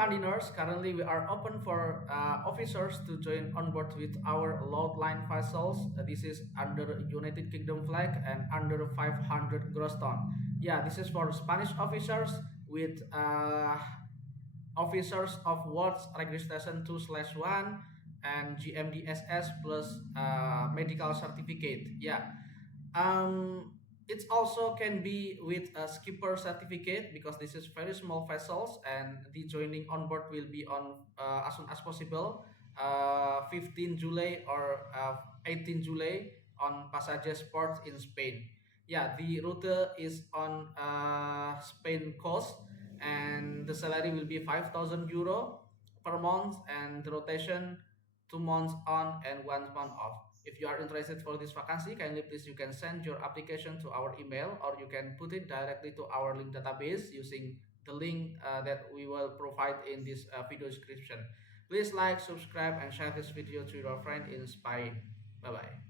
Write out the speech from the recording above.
Candiners, currently we are open for officers to join on board with our Loadline vessels. This is under United Kingdom flag and under 500 gross ton. Yeah, this is for Spanish officers with officers of Words Registration 2/1 and GMDSS plus medical certificate. Yeah. It also can be with a skipper certificate because this is very small vessels and the joining on board will be on as soon as possible, 15 July or 18 July on Pasajes port in Spain. Yeah, the route is on Spain coast and the salary will be 5,000 euro per month and the rotation 2 months on and 1 month off. If you are interested for this vacancy, kindly please you can send your application to our email or you can put it directly to our link database using the link that we will provide in this video description. Please like, subscribe, and share this video to your friend in Spain. Bye bye.